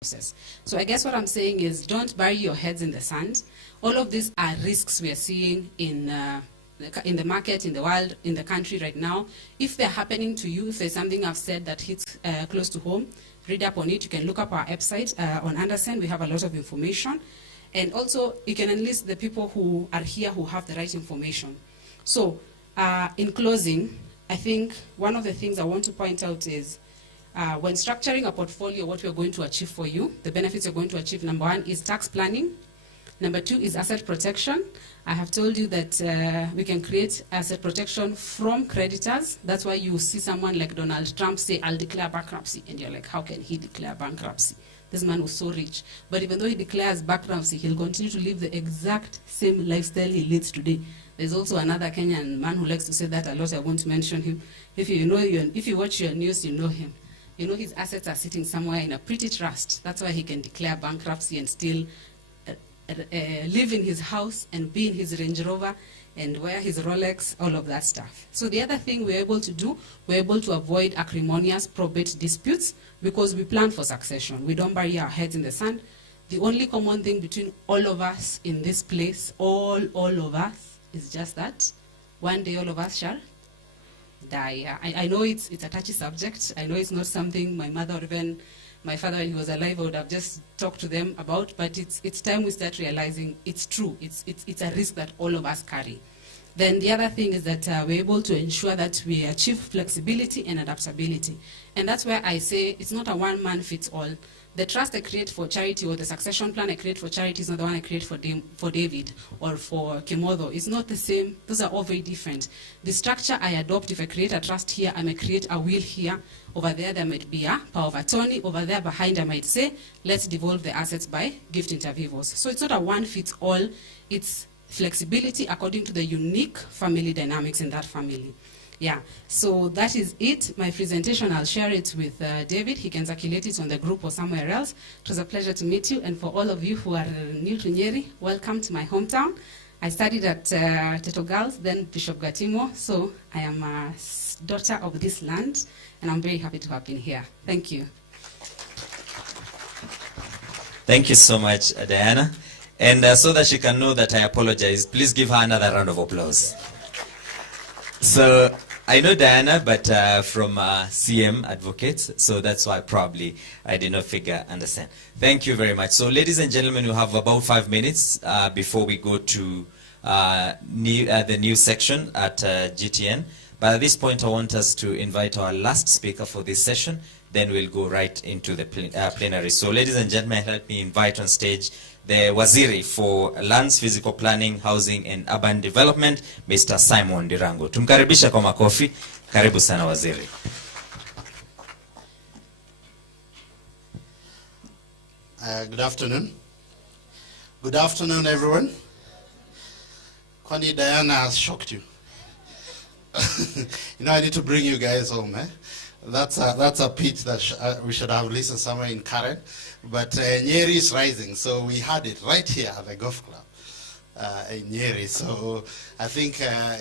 process. So I guess what I'm saying is don't bury your heads in the sand. All of these are risks we are seeing in the market, in the world, in the country right now. If they're happening to you, if there's something I've said that hits close to home, read up on it. You can look up our website on Anderson. We have a lot of information. And also, you can enlist the people who are here who have the right information. So, in closing, I think one of the things I want to point out is when structuring a portfolio, what we're going to achieve for you, the benefits you're going to achieve, number one is tax planning. Number two is asset protection. I have told you that we can create asset protection from creditors. That's why you see someone like Donald Trump say, I'll declare bankruptcy. And you're like, how can he declare bankruptcy? This man was so rich. But even though he declares bankruptcy, he'll continue to live the exact same lifestyle he leads today. There's also another Kenyan man who likes to say that a lot. I won't mention him. If you watch your news, you know him. You know his assets are sitting somewhere in a pretty trust. That's why he can declare bankruptcy and still live in his house and be in his Range Rover and wear his Rolex, all of that stuff. So the other thing we're able to do, we're able to avoid acrimonious probate disputes because we plan for succession. We don't bury our heads in the sand. The only common thing between all of us in this place, all of us, is just that one day all of us shall die. I know it's a touchy subject. I know it's not something my mother or even my father, when he was alive, I would have just talked to them about, but it's time we start realizing it's true. It's a risk that all of us carry. Then the other thing is that we're able to ensure that we achieve flexibility and adaptability. And that's where I say it's not a one-man-fits-all. The trust I create for charity or the succession plan I create for charity is not the one I create for David or for Kimotho. It's not the same. Those are all very different. The structure I adopt, if I create a trust here, I may create a will here. Over there might be a power of attorney. Over there behind, I might say, let's devolve the assets by gift inter vivos. So it's not a one-fits-all. It's flexibility according to the unique family dynamics in that family. Yeah, so that is it. My presentation, I'll share it with David. He can circulate it on the group or somewhere else. It was a pleasure to meet you. And for all of you who are new to Nyeri, welcome to my hometown. I studied at Teto Girls, then Bishop Gatimo. So I am a daughter of this land, and I'm very happy to have been here. Thank you. Thank you so much, Diana. And so that she can know that I apologize, please give her another round of applause. So I know Diana, but from CM Advocates, so that's why probably I did not understand. Thank you very much. So ladies and gentlemen, we have about 5 minutes before we go to the new section at GTN. But at this point, I want us to invite our last speaker for this session. Then we'll go right into the plenary. So ladies and gentlemen, help me invite on stage the Waziri for Lands, Physical Planning, Housing and Urban Development, Mr. Simon Dirango. Tumkaribisha kwa makofi. Karibu sana Waziri. Good afternoon. Good afternoon, everyone. Kwani Diana has shocked you. You know, I need to bring you guys home, eh? That's a pitch that we should have listened somewhere in Karen. But Nyeri is rising, so we had it right here at the golf club in Nyeri. So I think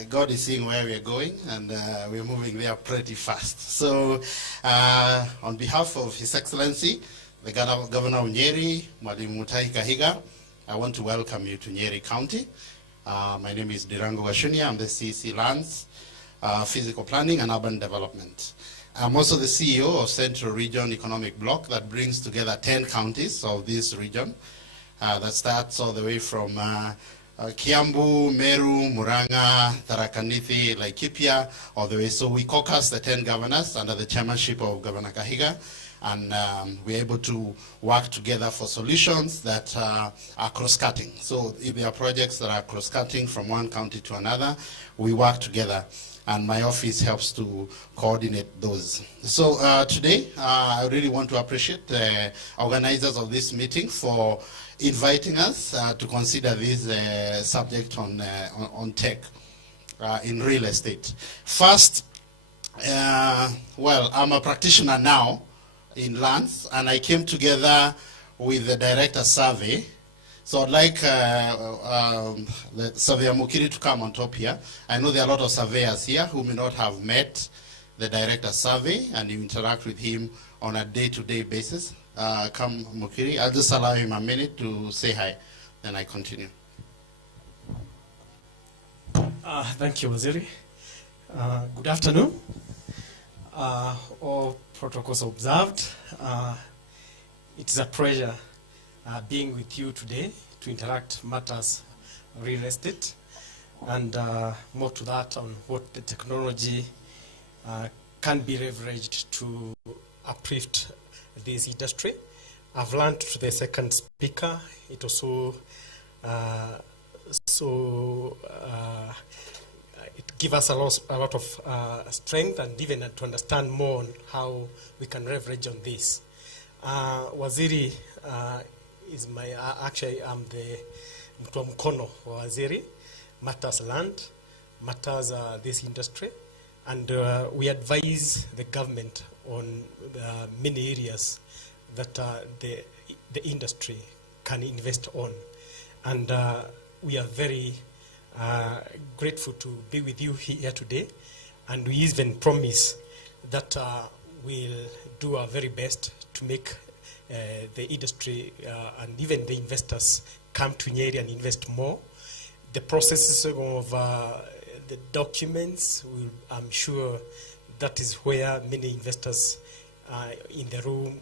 God is seeing where we're going, and we're moving there pretty fast. So on behalf of His Excellency, the Governor of Nyeri, Mwalimu Mutahi Kahiga, I want to welcome you to Nyeri County. My name is Dirango Washunia. I'm the CEC Lands, Physical Planning and Urban Development. I'm also the CEO of Central Region Economic Bloc that brings together 10 counties of this region. That starts all the way from Kiambu, Meru, Muranga, Tharaka Nithi, Laikipia, all the way. So we caucus the 10 governors under the chairmanship of Governor Kahiga, and we're able to work together for solutions that are cross-cutting. So if there are projects that are cross-cutting from one county to another, we work together. And my office helps to coordinate those. So today, I really want to appreciate the organizers of this meeting for inviting us to consider this subject on tech in real estate. First, well, I'm a practitioner now in lands, and I came together with the director survey. So I'd like the surveyor Mukiri to come on top here. I know there are a lot of surveyors here who may not have met the director survey, and you interact with him on a day-to-day basis. come Mukiri. I'll just allow him a minute to say hi, then I continue. Thank you, Waziri. Good afternoon. All protocols observed. It is a pleasure being with you today to interact matters real estate, and more to that on what the technology can be leveraged to uplift this industry. I've learned to the second speaker, it also it gives us a lot of strength and even to understand more on how we can leverage on this. Waziri is my, actually I'm the mtu wa mkono wa Waziri, matters land, matters this industry, and we advise the government on many areas that the industry can invest on. And we are very grateful to be with you here today, and we even promise that we'll do our very best to make the industry and even the investors come to Nyeri and invest more. The processes of the documents, I'm sure that is where many investors in the room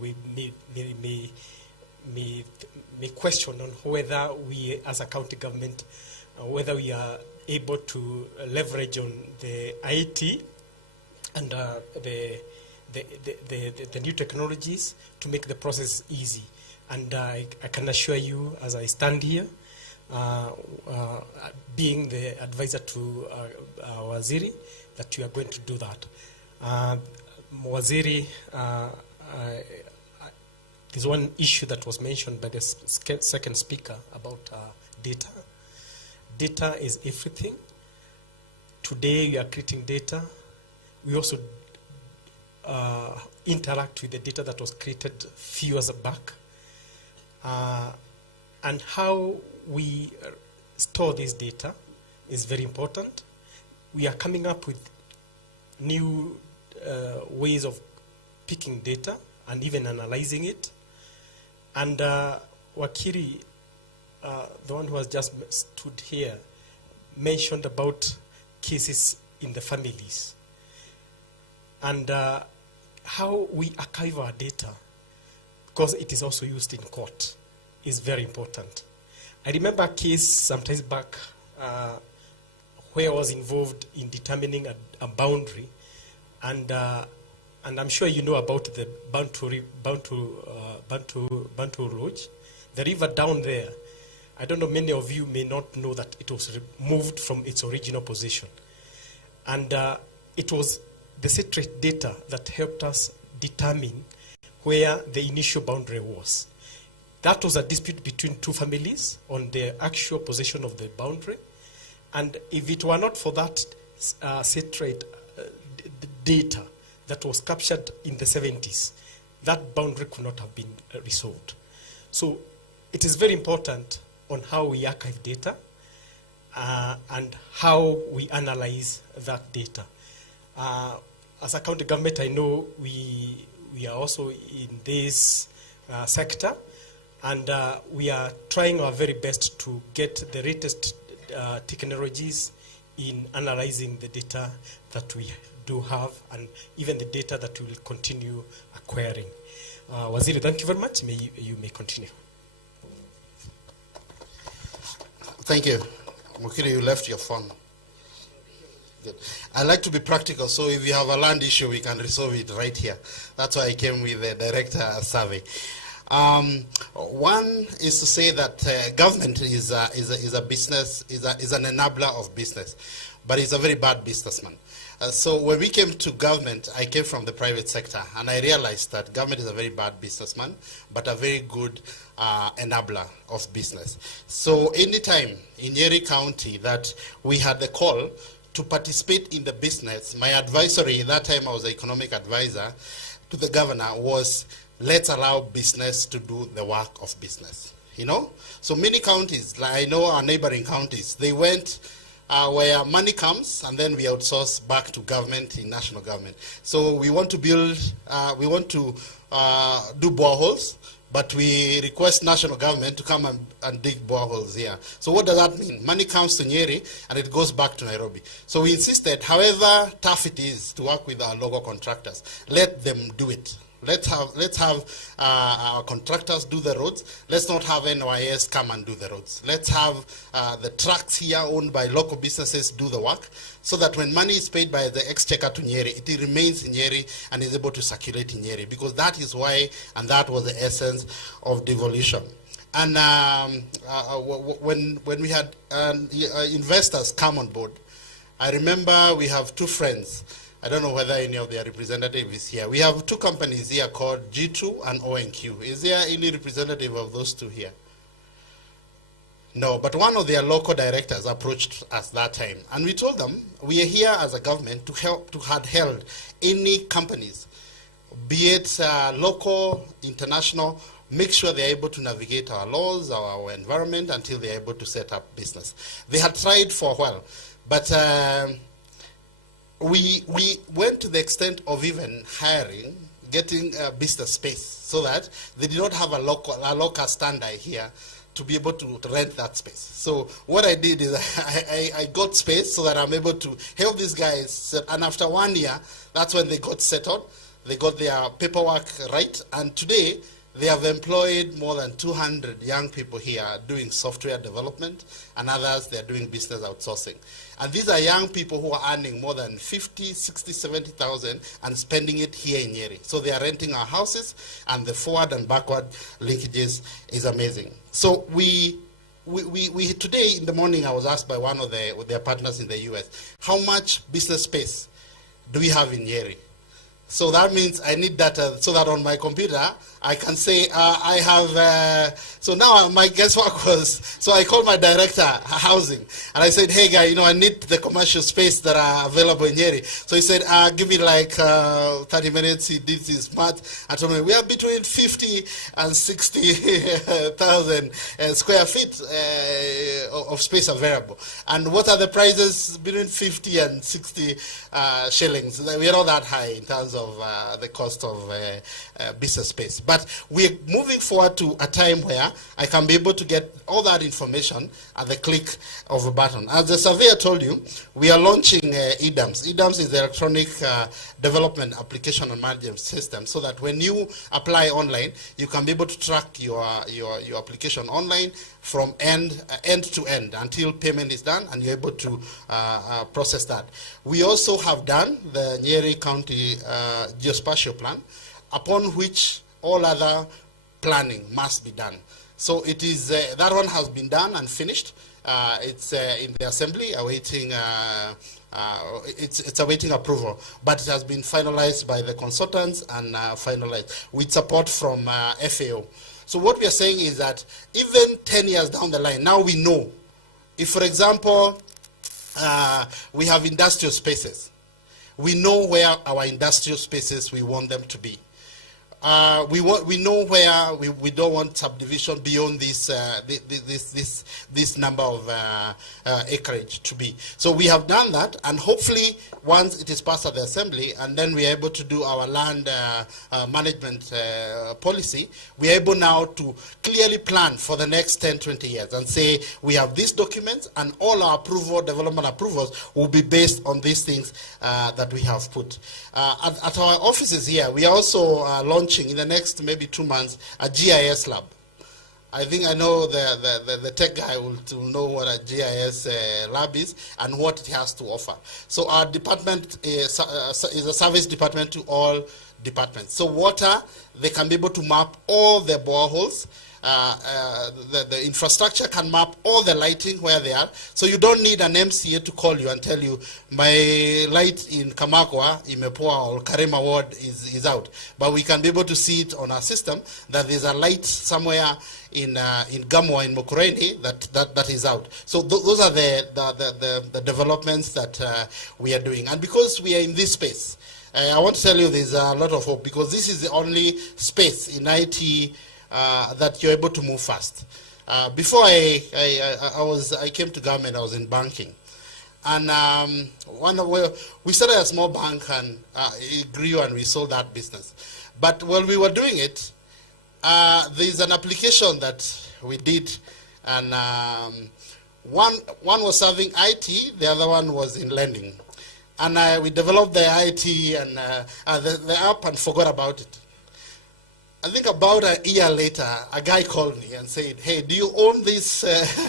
we may question on whether we as a county government, whether we are able to leverage on the IT and the new technologies to make the process easy. And I can assure you, as I stand here, being the advisor to Waziri, that you are going to do that. Waziri, there's one issue that was mentioned by the second speaker about data. Data is everything. Today we are creating data. We also interact with the data that was created few years back. And how we store this data is very important. We are coming up with new ways of picking data and even analyzing it. And Wakiri, the one who has just stood here, mentioned about cases in the families. And how we archive our data, because it is also used in court, is very important. I remember a case sometimes back where I was involved in determining a boundary, and I'm sure you know about the Bantu Lodge, the river down there. I don't know, many of you may not know that it was removed from its original position. And it was the citrate data that helped us determine where the initial boundary was. That was a dispute between two families on the actual possession of the boundary. And if it were not for that citrate data that was captured in the 70s, that boundary could not have been resolved. So it is very important on how we archive data and how we analyze that data. As a county government, I know we are also in this sector, and we are trying our very best to get the latest technologies in analyzing the data that we do have, and even the data that we will continue acquiring. Waziri, thank you very much. You may continue. Thank you. Mukiri, you left your phone. Good. I like to be practical, so if you have a land issue, we can resolve it right here. That's why I came with the director survey. One is to say that government is a business, is an enabler of business, but it's a very bad businessman. So when we came to government, I came from the private sector, and I realized that government is a very bad businessman, but a very good enabler of business. So anytime in Nyeri County that we had the call to participate in the business, my advisory, that time I was the economic advisor to the governor, was let's allow business to do the work of business. You know? So many counties, like I know our neighboring counties, they went where money comes and then we outsource back to government in national government. So we want to build, we want to do boreholes, but we request national government to come and dig boreholes here. So what does that mean? Money comes to Nyeri and it goes back to Nairobi. So we insisted, however tough it is to work with our local contractors, let them do it. Let's have our contractors do the roads. Let's not have NYS come and do the roads. Let's have the trucks here owned by local businesses do the work, so that when money is paid by the exchequer to Nyeri, it remains in Nyeri and is able to circulate in Nyeri, because that is why, and that was the essence of devolution. And when we had investors come on board, I remember we have two friends. I don't know whether any of their representative is here. We have two companies here called G2 and ONQ. Is there any representative of those two here? No, but one of their local directors approached us that time, and we told them we are here as a government to help to handhold any companies, be it local, international, make sure they're able to navigate our laws, our environment, until they're able to set up business. They had tried for a while, but we went to the extent of even hiring, getting a business space, so that they did not have a local standby here to be able to rent that space. So what I did is I got space so that I'm able to help these guys. And after 1 year, that's when they got settled. They got their paperwork right. And today, they have employed more than 200 young people here doing software development, and others, they're doing business outsourcing. And these are young people who are earning more than 50, 60, 70,000 and spending it here in Nyeri. So they are renting our houses, and the forward and backward linkages is amazing. So we today in the morning, I was asked by one of their partners in the US, how much business space do we have in Nyeri? So that means I need data so that on my computer I can say I have, so now my guesswork was, so I called my director housing and I said, hey guy, you know, I need the commercial space that are available in Nyeri. So he said, give me like 30 minutes. He did his math and told me we are between 50 and 60,000 square feet of space available. And what are the prices? Between 50 and 60 shillings. We are not that high in terms of the cost of business space. But we're moving forward to a time where I can be able to get all that information at the click of a button. As the surveyor told you, we are launching EDAMS. EDAMS is the Electronic Development Application and Management System, so that when you apply online, you can be able to track your application online from end to end until payment is done, and you're able to process that. We also have done the Nyeri County Geospatial Plan, upon which all other planning must be done. So it is that one has been done and finished. It's in the assembly awaiting. It's awaiting approval, but it has been finalized by the consultants and finalized with support from FAO. So what we are saying is that even 10 years down the line, now we know. If, for example, we have industrial spaces, we know where our industrial spaces we want them to be. We know where we don't want subdivision beyond this number of acreage to be. So we have done that, and hopefully once it is passed at the assembly, and then we are able to do our land management policy, we are able now to clearly plan for the next 10, 20 years and say we have these documents, and all our development approvals will be based on these things that we have put. At our offices here, we are also launching in the next maybe 2 months a GIS lab. I think I know the tech guy will know what a GIS lab is and what it has to offer. So our department is a service department to all departments. So water, they can be able to map all the boreholes. The infrastructure can map all the lighting where they are. So you don't need an MCA to call you and tell you, my light in Kamakwa, Imepoa, or Karema Ward is out. But we can be able to see it on our system that there's a light somewhere in Gamwa, in Mokureni, that is out. So those are the developments that we are doing. And because we are in this space, I want to tell you there's a lot of hope, because this is the only space in IT that you're able to move fast. Before I came to government, I was in banking. And we started a small bank, and it grew, and we sold that business. But while we were doing it, there's an application that we did, and one was serving IT, the other one was in lending. And we developed the IT and the app and forgot about it. I think about a year later, a guy called me and said, "Hey, do you own this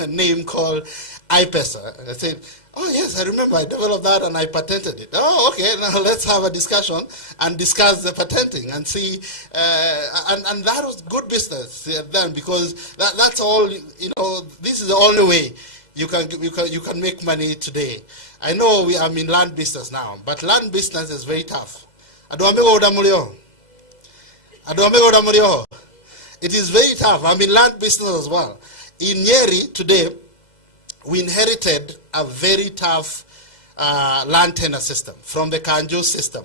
name called iPesa?" And I said, "Oh, yes, I remember. I developed that and I patented it." "Oh, okay, now let's have a discussion and discuss the patenting and see." And that was good business then, because that's all, this is the only way you can make money today. I know I'm in land business now, but land business is very tough. It is very tough. I'm in land business as well. In Nyeri today, we inherited a very tough land tenure system from the Kanjo system.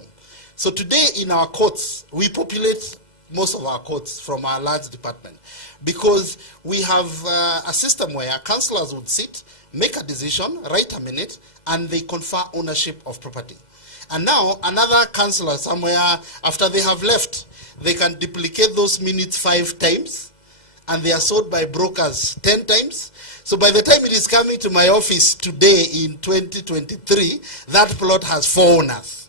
So today in our courts, we populate most of our courts from our lands department, because we have a system where councillors would sit, make a decision, write a minute, and they confer ownership of property. And now another councillor somewhere, after they have left, they can duplicate those minutes 5 times, and they are sold by brokers 10 times. So by the time it is coming to my office today in 2023, that plot has 4 owners.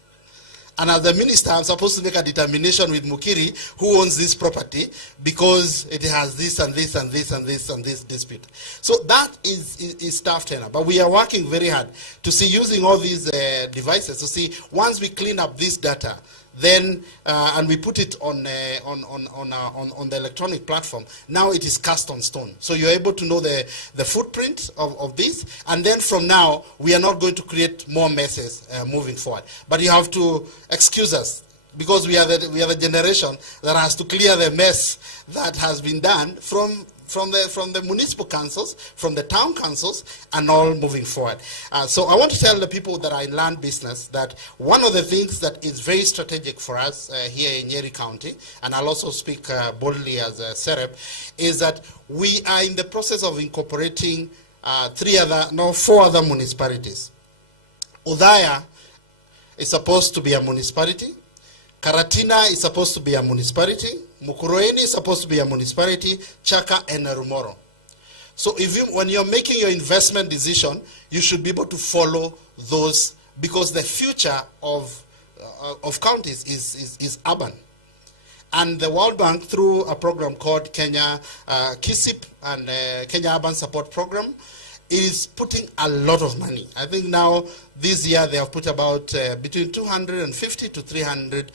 And as the minister, I'm supposed to make a determination with Mukiri who owns this property, because it has this and this and this and this and this dispute. So that is tough tenure. But we are working very hard to see, using all these devices, to see, once we clean up this data, then and we put it on the electronic platform, now it is cast on stone. So you're able to know the footprint of this, and then from now we are not going to create more messes moving forward. But you have to excuse us, because we are the generation that has to clear the mess that has been done from the municipal councils, from the town councils, and all moving forward. So I want to tell the people that are in land business that one of the things that is very strategic for us here in Nyeri County, and I'll also speak boldly as a Sereb, is that we are in the process of incorporating 4 other municipalities. Udaya is supposed to be a municipality. Karatina is supposed to be a municipality. Mukurweni is supposed to be a municipality. Chaka and Narumoro. So when you're making your investment decision, you should be able to follow those, because the future of counties is urban. And the World Bank, through a program called Kenya KISIP and Kenya Urban Support Program, is putting a lot of money. I think now this year they have put about between $250 to $300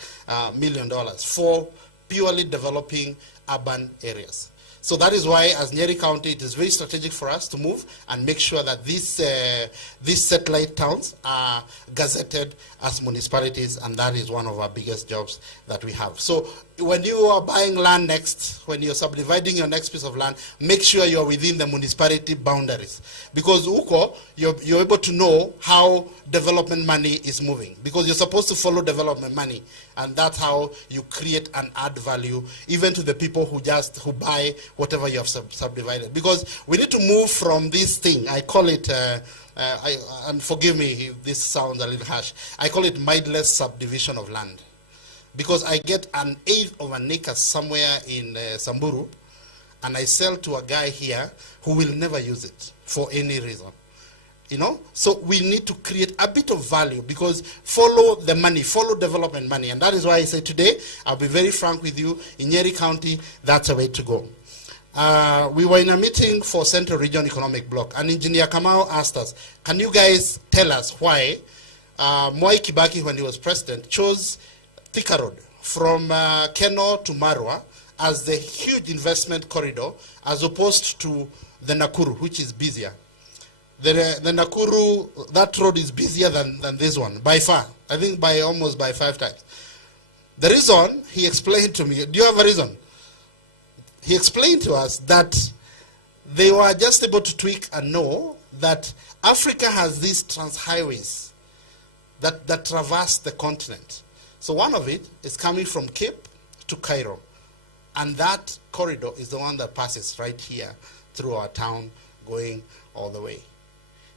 million for purely developing urban areas. So that is why, as Nyeri County, it is very strategic for us to move and make sure that these satellite towns are gazetted as municipalities, and that is one of our biggest jobs that we have. So when you are buying land next, when you're subdividing your next piece of land, make sure you're within the municipality boundaries. Because UKO, you're able to know how development money is moving. Because you're supposed to follow development money. And that's how you create and add value, even to the people who buy whatever you have subdivided. Because we need to move from this thing, I call it, and forgive me if this sounds a little harsh, I call it mindless subdivision of land. Because I get 1/8 of an acre somewhere in Samburu, and I sell to a guy here who will never use it for any reason. So we need to create a bit of value, because follow the money, follow development money. And that is why I say today, I'll be very frank with you, in Nyeri County, that's the way to go. We were in a meeting for Central Region Economic Bloc, and Engineer Kamau asked us, can you guys tell us why Mwai Kibaki, when he was president, chose Thika Road from Keno to Marwa as the huge investment corridor, as opposed to the Nakuru, which is busier. The Nakuru, that road is busier than this one, by far. I think almost by 5 times. The reason, he explained to me, do you have a reason? He explained to us that they were just able to tweak and know that Africa has these trans highways that traverse the continent. So one of it is coming from Cape to Cairo. And that corridor is the one that passes right here through our town, going all the way.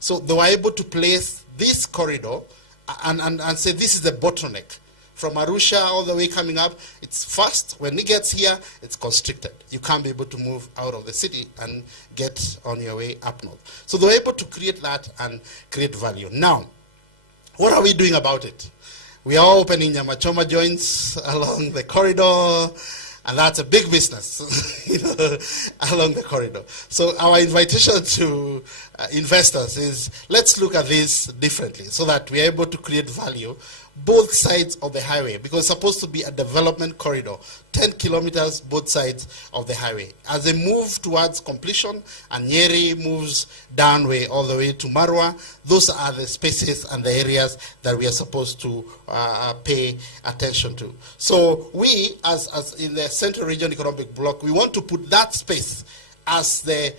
So they were able to place this corridor and say this is the bottleneck. From Arusha all the way coming up, it's fast. When it gets here, it's constricted. You can't be able to move out of the city and get on your way up north. So they were able to create that and create value. Now, what are we doing about it? We are opening Nyamachoma joints along the corridor, and that's a big business, along the corridor. So our invitation to investors is, let's look at this differently so that we are able to create value both sides of the highway, because it's supposed to be a development corridor, 10 kilometers both sides of the highway. As they move towards completion and Nyeri moves downway all the way to Marwa, those are the spaces and the areas that we are supposed to pay attention to. So we, as in the Central Region Economic Bloc, we want to put that space as the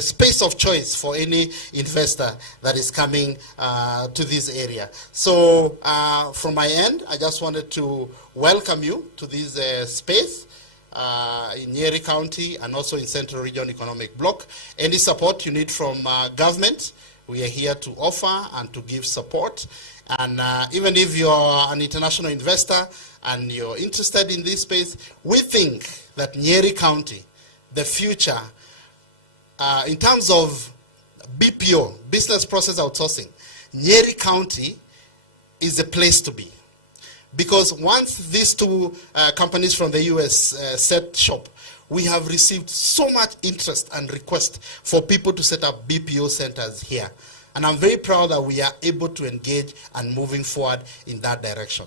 space of choice for any investor that is coming to this area. So from my end, I just wanted to welcome you to this space in Nyeri County and also in Central Region Economic Bloc. Any support you need from government, we are here to offer and to give support. And even if you're an international investor and you're interested in this space, we think that Nyeri County, the future, in terms of BPO, business process outsourcing, Nyeri County is the place to be. Because once these two companies from the US set shop, we have received so much interest and request for people to set up BPO centers here. And I'm very proud that we are able to engage and moving forward in that direction.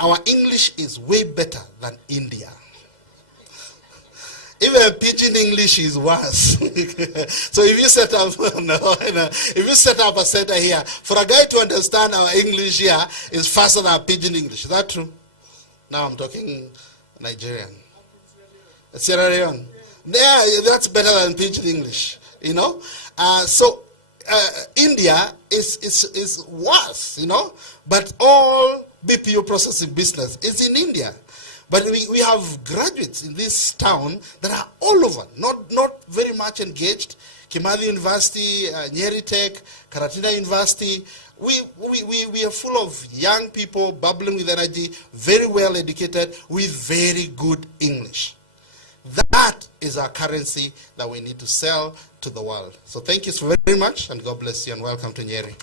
Our English is way better than India. Even pidgin English is worse. So if you set up, if you set up a center here, for a guy to understand our English here is faster than pidgin English. Is that true? Now I'm talking Nigerian. Sierra Leone. Yeah, that's better than pidgin English. So India is worse. But all BPO processing business is in India. But we have graduates in this town that are all over, not very much engaged. Kimathi University, Nyeri Tech, Karatina University. We are full of young people bubbling with energy, very well educated, with very good English. That is our currency that we need to sell to the world. So thank you so very much, and God bless you, and welcome to Nyeri.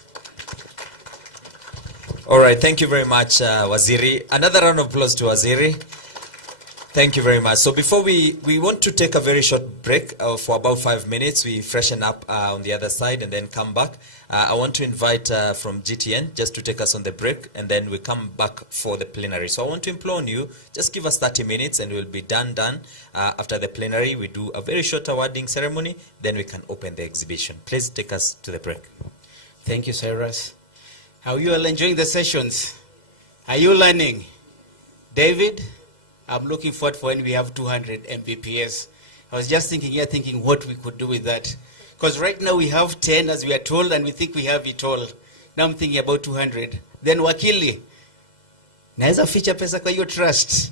All right, thank you very much, Waziri. Another round of applause to Waziri. Thank you very much. So before we want to take a very short break for about 5 minutes. We freshen up on the other side and then come back. I want to invite from GTN just to take us on the break, and then we come back for the plenary. So I want to implore on you, just give us 30 minutes and we'll be done. After the plenary, we do a very short awarding ceremony, then we can open the exhibition. Please take us to the break. Thank you, Cyrus. How are you all enjoying the sessions? Are you learning? David? I'm looking forward for when we have 200 Mbps. I was just thinking what we could do with that. Because right now we have 10 as we are told, and we think we have it all. Now I'm thinking about 200. Then Wakili, naweza ficha pesa kwa hiyo trust.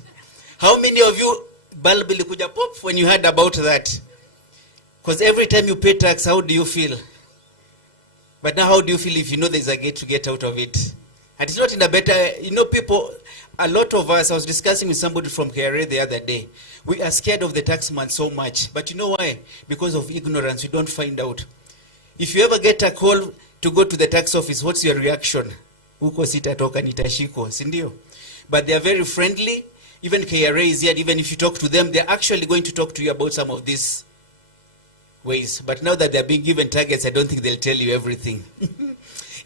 How many of you bulb ilikuja pop when you heard about that? Because every time you pay tax, how do you feel? But now how do you feel if you know there's a gate to get out of it? And it's not in a better, people, a lot of us, I was discussing with somebody from KRA the other day, we are scared of the taxman so much. But you know why? Because of ignorance, we don't find out. If you ever get a call to go to the tax office, what's your reaction? Huko sitatoka nitashiko, sindio? But they are very friendly. Even KRA is here, even if you talk to them, they're actually going to talk to you about some of these ways. But now that they're being given targets, I don't think they'll tell you everything.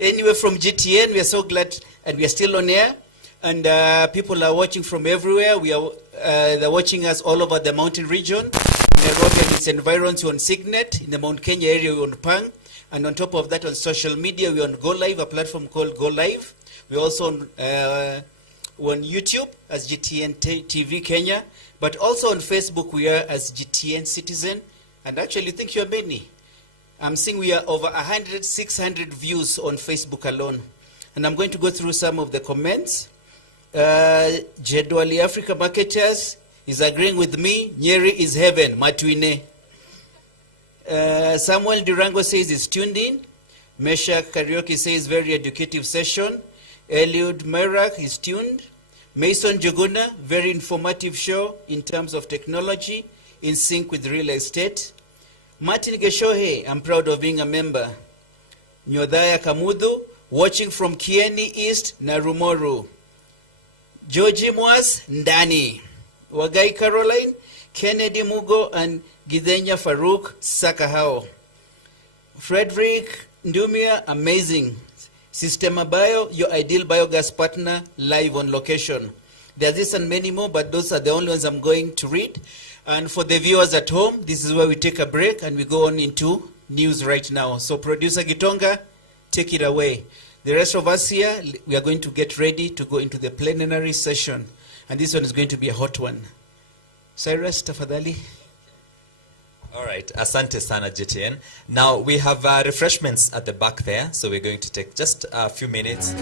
Anyway, from GTN, we are so glad, and we are still on air, and people are watching from everywhere. They're watching us all over the mountain region, Nairobi and its environs. We're on Signet, in the Mount Kenya area, we're on Pang, and on top of that, on social media, we're on Go Live, a platform called Go Live. We're also on YouTube as GTN TV Kenya, but also on Facebook, we are as GTN Citizen, and actually, I think you're many. I'm seeing we are over 600 views on Facebook alone. And I'm going to go through some of the comments. Jedwali Africa Marketers is agreeing with me. Nyeri is heaven. Matuine. Samuel Durango says he's tuned in. Meshach Karaoke says very educative session. Eliud Merak is tuned. Mason Juguna, very informative show in terms of technology, in sync with real estate. Martin Geshohe, I'm proud of being a member. Nyodhaya Kamudu, watching from Kieni East, Narumoru. Georgie Mwas, Ndani. Wagai Caroline, Kennedy Mugo, and Gidenya Farouk, Sakahao. Frederick Ndumia, amazing. Systema Bio, your ideal biogas partner, live on location. There's this and many more, but those are the only ones I'm going to read. And for the viewers at home, this is where we take a break and we go on into news right now. So producer Gitonga, take it away. The rest of us here, we are going to get ready to go into the plenary session. And this one is going to be a hot one. Cyrus, tafadhali. All right, asante sana GTN. Now we have refreshments at the back there, so we're going to take just a few minutes.